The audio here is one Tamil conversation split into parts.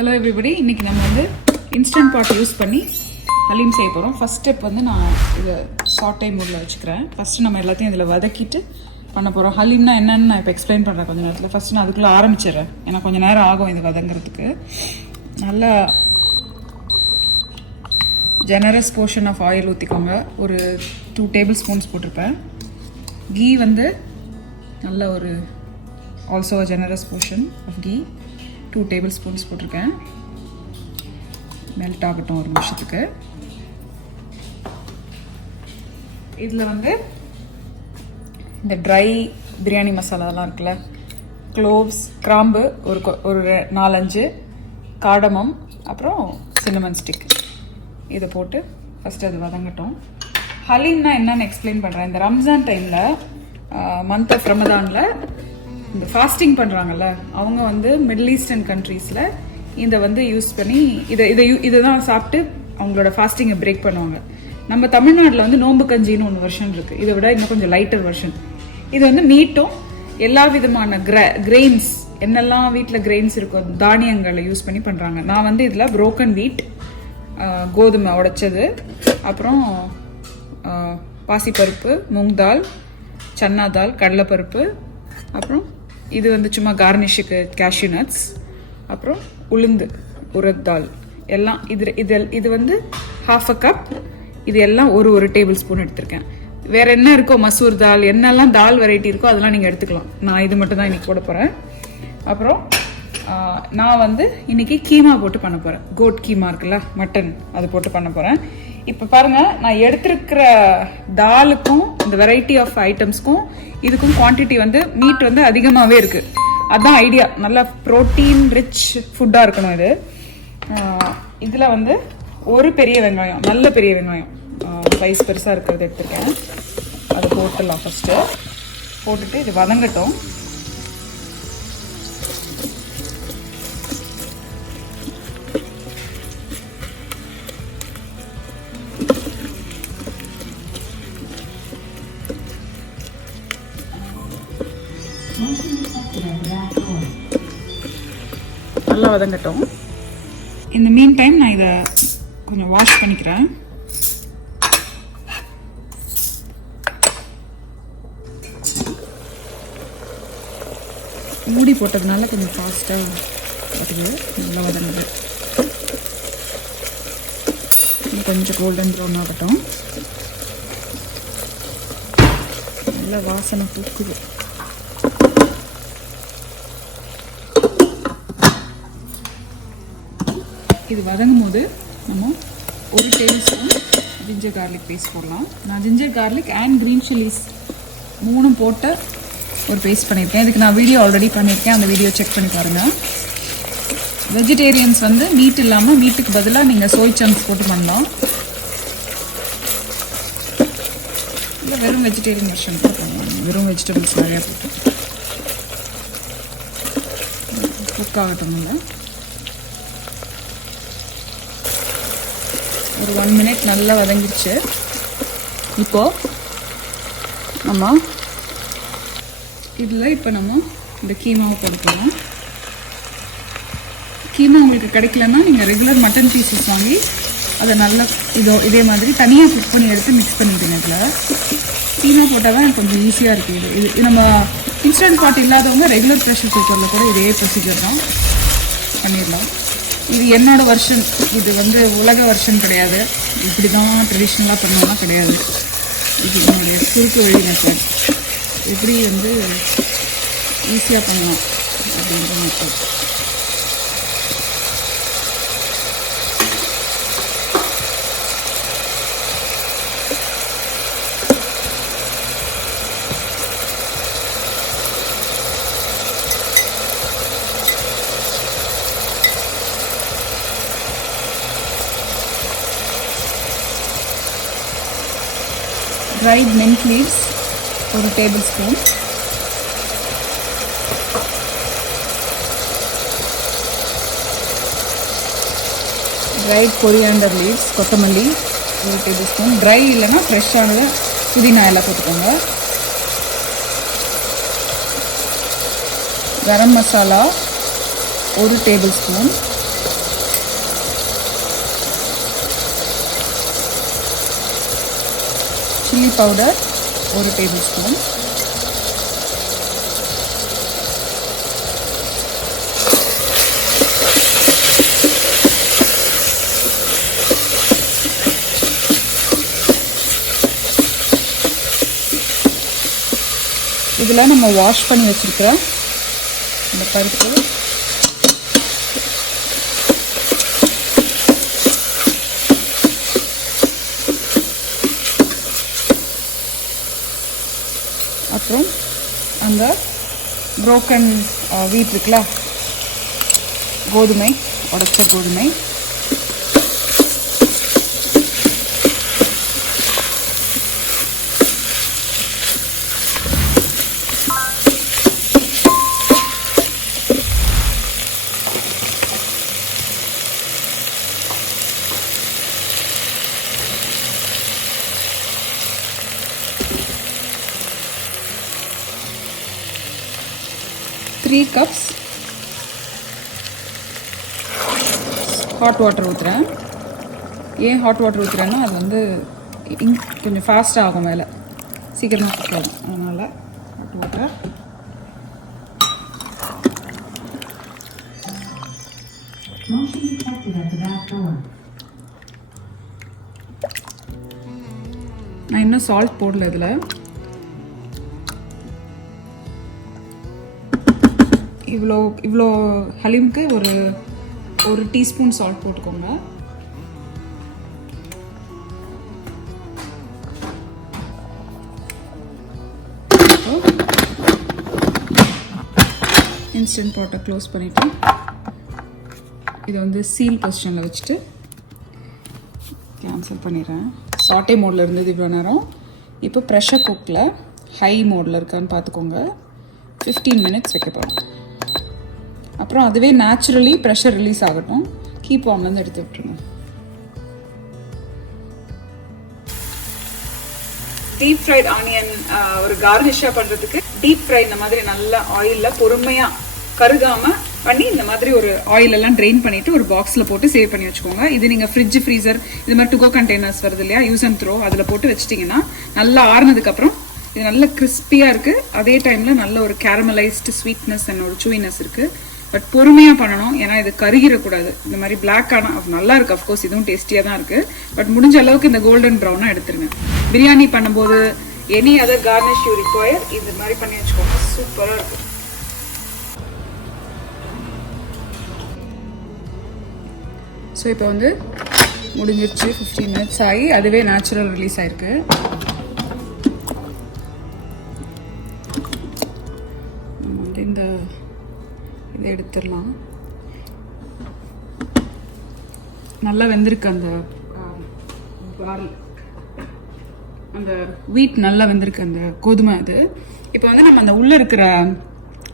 ஹலோ எவ்ரிபடி, இன்றைக்கி நம்ம வந்து இன்ஸ்டன்ட் பாட் யூஸ் பண்ணி ஹலீம் செய்ய போகிறோம். ஃபஸ்ட் ஸ்டெப் வந்து நான் இதை சாட்டை மூடில் வச்சுக்கிறேன். ஃபஸ்ட்டு நம்ம எல்லாத்தையும் இதில் வதக்கிட்டு பண்ண போகிறோம். ஹலீம்னா என்னென்னு நான் இப்போ எக்ஸ்பிளைன் பண்ணுறேன் கொஞ்சம் நேரத்தில். ஃபஸ்ட்டு நான் அதுக்குள்ளே ஆரம்பிச்சிடுறேன், ஏன்னா கொஞ்சம் நேரம் ஆகும் இது வதங்கிறதுக்கு. நல்லா ஜெனரஸ் போர்ஷன் ஆஃப் ஆயில் ஊற்றிக்கோங்க. ஒரு 2 டேபிள் ஸ்பூன்ஸ் போட்டிருப்பேன். கீ வந்து நல்ல ஒரு also generous portion of ghee 2 tablespoons போட்டிருக்கேன். மெல்ட் ஆகட்டும் ஒரு நிமிஷத்துக்கு. இதில் வந்து இந்த ட்ரை பிரியாணி மசாலாலாம் இருக்குல்ல, க்ளோவ்ஸ், கிராம்பு ஒரு 4-5, கார்டமம், அப்புறம் சின்னமன் ஸ்டிக், இதை போட்டு ஃபஸ்ட்டு அது வதங்கட்டும். ஹலீம்னா என்னன்னு எக்ஸ்பிளைன் பண்ணுறேன். இந்த ரம்ஜான் டைமில் மந்த் ஆஃப் ரமதானில் இந்த ஃபாஸ்டிங் பண்ணுறாங்கல்ல, அவங்க வந்து மிடில் ஈஸ்டர்ன் கண்ட்ரீஸில் இதை வந்து யூஸ் பண்ணி இதை தான் சாப்பிட்டு அவங்களோட ஃபாஸ்டிங்கை பிரேக் பண்ணுவாங்க. நம்ம தமிழ்நாட்டில் வந்து நோம்பு கஞ்சின்னு ஒன்று வெர்ஷன் இருக்குது. இதை விட இன்னும் கொஞ்சம் லைட்டர் வெர்ஷன். இது வந்து மீட்டும் எல்லா விதமான கிரெயின்ஸ், என்னெல்லாம் வீட்டில் கிரெயின்ஸ் இருக்கோ தானியங்களை யூஸ் பண்ணி பண்ணுறாங்க. நான் வந்து இதில் புரோக்கன் வீட், கோதுமை உடைச்சது, அப்புறம் பாசிப்பருப்பு, மூங் தால், சன்னா தால், கடலைப்பருப்பு, அப்புறம் இது வந்து சும்மா கார்னிஷுக்கு கேஷ்யூ நட்ஸ், அப்புறம் உளுந்து, உரத் தால் எல்லாம் இது வந்து 1/2 கப். இது எல்லாம் ஒரு டேபிள் ஸ்பூன் எடுத்திருக்கேன். வேற என்ன இருக்கோ, மசூர் தால், என்னெல்லாம் தால் வெரைட்டி இருக்கோ அதெல்லாம் நீங்கள் எடுத்துக்கலாம். நான் இது மட்டும் தான் இன்னைக்கு போட போகிறேன். அப்புறம் நான் வந்து இன்னைக்கு கீமா போட்டு பண்ண போகிறேன். கோட் கீமா இருக்குல்ல, மட்டன், அது போட்டு பண்ண போகிறேன். இப்போ பாருங்க, நான் எடுத்திருக்கிற தாலுக்கும் இந்த வெரைட்டி ஆஃப் ஐட்டம்ஸ்க்கும் இதுக்கும் குவான்டிட்டி வந்து மீட் வந்து அதிகமாகவே இருக்கு. அதுதான் ஐடியா. நல்ல ப்ரோட்டீன் ரிச் ஃபுட்டாக இருக்கணும் இது. இதில் வந்து ஒரு பெரிய வெங்காயம், நல்ல பெரிய வெங்காயம், சைஸ் பெருசாக இருக்கிறது எடுத்திருக்கேன். அதை போட்டுடலாம். ஃபஸ்ட்டு போட்டுட்டு இது வதங்கட்டும். நல்லா வதங்கட்டும். இந்த மீன் டைம் நான் இதை கொஞ்சம் வாஷ் பண்ணிக்கிறேன். மூடி போட்டதுனால கொஞ்சம் ஃபாஸ்ட்டாக வருது. நல்லா வதங்குது. கொஞ்சம் கோல்டன் ப்ரௌன் ஆகட்டும். நல்லா வாசனை தூக்குது. இது வதங்கும் போது நம்ம 1 tablespoon ginger garlic paste போடலாம். நான் ginger garlic and green chillies 3 போட்டு ஒரு பேஸ்ட் பண்ணியிருக்கேன். இதுக்கு நான் வீடியோ ஆல்ரெடி பண்ணியிருக்கேன். அந்த வீடியோ செக் பண்ணி பாருங்கள். வெஜிடேரியன்ஸ் வந்து மீட் இல்லாமல் மீட்டுக்கு பதிலாக நீங்கள் சோய் சங்க்ஸ் போட்டு பண்ணலாம். இல்லை வெறும் வெஜிடேரியன் வெர்ஷன் கூட பண்ணலாம். வெறும் வெஜிடபிள்ஸ் நிறையா போட்டு குக் ஆகட்டும். இல்லை ஒரு 1 மினிட் நல்லா வதங்கிடுச்சு. இப்போது நம்ம இதில் நம்ம இந்த கீமாவை போட்டுக்கலாம். கீமா உங்களுக்கு கிடைக்கலன்னா நீங்கள் ரெகுலர் மட்டன் பீசஸ் வாங்கி அதை நல்லா இதே மாதிரி தனியாக குக் பண்ணி எடுத்து மிக்ஸ் பண்ணிவிடுங்க. இதில் கீமா போட்டால் தான் கொஞ்சம் ஈஸியாக இருக்குது. இது நம்ம இன்ஸ்டன்ட் பாட் இல்லாதவங்க ரெகுலர் ப்ரெஷர் குக்கரில் கூட இதே ப்ரொசீஜர் தான் பண்ணிடலாம். இது என்னோட வெர்ஷன். இது வந்து உலக வெர்ஷன் கிடையாது. இப்படி தான் ட்ரெடிஷ்னலாக பண்ணலாம் கிடையாது. இது என்னுடைய குறுக்கு வழி மெத்தட். எப்படி வந்து ஈஸியாக பண்ணலாம் அப்படின்ற method. dried mint leaves 1 tablespoon, dried coriander leaves, கொத்தமல்லி 1 tablespoon, dry இல்லைனா ஃப்ரெஷ்ஷானது புதினா எல்லாம் போட்டுக்கோங்க. Gharam Masala 1 tablespoon, chilli powder 1 tablespoon, இதில் நம்ம வாஷ் பண்ணி வச்சுருக்கிற இந்த பருப்பு, அப்புறம் அந்த broken wheat இருக்குல்ல, கோதுமை, உடைச்ச கோதுமை, cups ஹாட் வாட்டர் ஊற்றுறேன். ஏன் ஹாட் வாட்டர் ஊற்றுறேன்னா அது வந்து கொஞ்சம் ஃபாஸ்ட்டாக ஆகும், மேலே சீக்கிரமாக குக் ஆகும், அதனால் ஹாட் வாட்டர். நான் இன்னும் சால்ட் போடல இதில். இவ்வளோ ஹலீமுக்கு ஒரு டீஸ்பூன் சால்ட் போட்டுக்கோங்க. இன்ஸ்டன்ட் பாட்டை க்ளோஸ் பண்ணிவிட்டு இதை வந்து சீல் பொசிஷனில் வச்சுட்டு கேன்சல் பண்ணிடுறேன். சாட்டே மோடில் இருந்தது இவ்வளோ நேரம். இப்போ ப்ரெஷர் குக்கில் ஹை மோடில் இருக்கான்னு பார்த்துக்கோங்க. 15 மினிட்ஸ் வைக்க போகிறோம். அப்புறம் அதுவே நேச்சுரலி ப்ரெஷர் ரிலீஸ் ஆகட்டும். கீப் ஆன்லேருந்து எடுத்து விட்டுருங்க. டீப் ஃப்ரைட் ஆனியன் ஒரு கார்னிஷாக பண்ணுறதுக்கு டீப் ஃப்ரை இந்த மாதிரி நல்ல ஆயிலில் பொறுமையாக கருகாமல் பண்ணி இந்த மாதிரி ஒரு ஆயிலெல்லாம் ட்ரெயின் பண்ணிவிட்டு ஒரு பாக்ஸில் போட்டு சேவ் பண்ணி வச்சுக்கோங்க. இது நீங்கள் ஃப்ரிட்ஜ், ஃப்ரீசர் இது மாதிரி டுகோ கண்டெய்னர்ஸ் வருது இல்லையா, யூஸ் அண்ட் த்ரோ, அதில் போட்டு வச்சிட்டிங்கன்னா நல்லா ஆறுனதுக்கப்புறம் இது நல்ல கிறிஸ்பியாக இருக்குது. அதே டைமில் நல்ல ஒரு கேரமலைஸ்டு ஸ்வீட்னஸ் அண்ட் ஒரு சூயினஸ் இருக்குது. பட் பொறுமையாக பண்ணணும், ஏன்னா இது கருகிடக்கூடாது. இந்த மாதிரி பிளாக் ஆனால் நல்லா இருக்குது. அஃப்கோர்ஸ் இதுவும் டேஸ்டியாக தான் இருக்குது. பட் முடிஞ்ச அளவுக்கு இந்த கோல்டன் ப்ரௌனாக எடுத்துருங்க. பிரியாணி பண்ணும்போது any other Cornish you require இந்த மாதிரி பண்ணி வச்சுக்கோங்க. சூப்பராக இருக்குது. ஸோ இப்போ வந்து முடிஞ்சிருச்சு. 15 மினிட்ஸ் ஆகி அதுவே நேச்சுரல் ரிலீஸ் ஆயிருக்கு. நம்ம வந்து இதை எடுத்துடலாம். நல்லா வெந்திருக்கு அந்த அந்த வீட் நல்லா வெந்திருக்கு, அந்த கோதுமை. அது இப்போ வந்து நம்ம அந்த உள்ளே இருக்கிற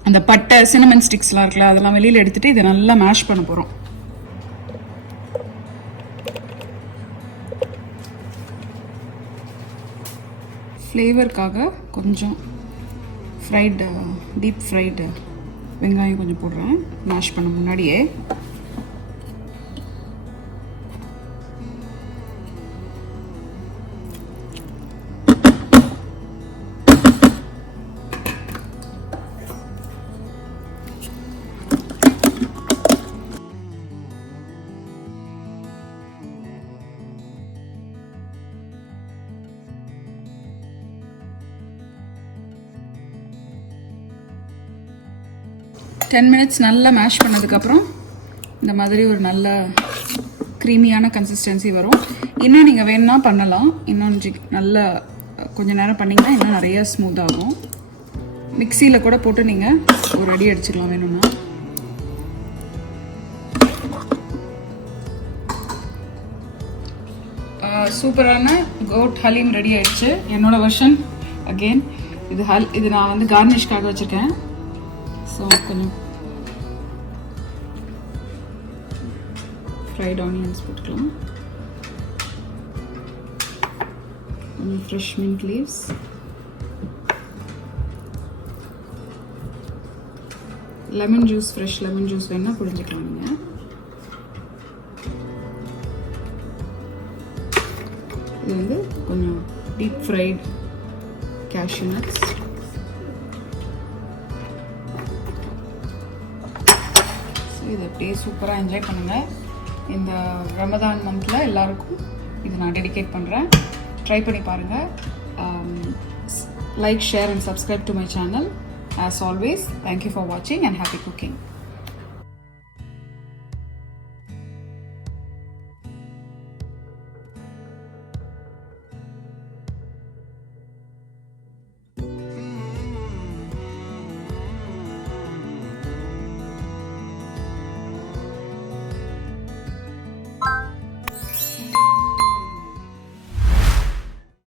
அந்த பட்டை, சினமன் ஸ்டிக்ஸ்லாம் இருக்குல்ல, அதெல்லாம் வெளியில் எடுத்துகிட்டு இதை நல்லா மேஷ் பண்ண போகிறோம். ஃப்ளேவருக்காக கொஞ்சம் டீப் ஃப்ரைடு வெங்காயம் கொஞ்சம் போடுறேன் மேஷ் பண்ண முன்னாடியே. டென் மினிட்ஸ் நல்லா மேஷ் பண்ணதுக்கப்புறம் இந்த மாதிரி ஒரு நல்ல க்ரீமியான கன்சிஸ்டன்சி வரும். இன்னும் நீங்கள் வேணும்னா பண்ணலாம். இன்னும் நல்லா கொஞ்சம் நேரம் பண்ணிங்கன்னா இன்னும் நிறைய ஸ்மூத் ஆகும். மிக்சியில் கூட போட்டு நீங்கள் ஒரு அடி அடிச்சுக்கலாம் வேணும்னா. சூப்பரான கோட் ஹலீம் ரெடி ஆயிடுச்சு. என்னோட வெர்ஷன் அகெயின் இது நான் வந்து கார்னிஷ்காக வச்சுருக்கேன். ஸோ கொஞ்சம் ஃப்ரைட் ஆனியன்ஸ் போட்டுக்கலாம், கொஞ்சம் fresh mint leaves, lemon juice, fresh lemon juice வேணால் புழிஞ்சிக்கலாம் நீங்கள். இது வந்து கொஞ்சம் deep fried cashew nuts. So இதை அப்படியே சூப்பராக என்ஜாய் பண்ணுங்கள். இந்த ரமதான் மந்த்தில் எல்லாருக்கும் இதை நான் டெடிகேட் பண்ணுறேன். ட்ரை பண்ணி பாருங்கள். Like, share and subscribe to my channel. As always, thank you for watching and happy cooking.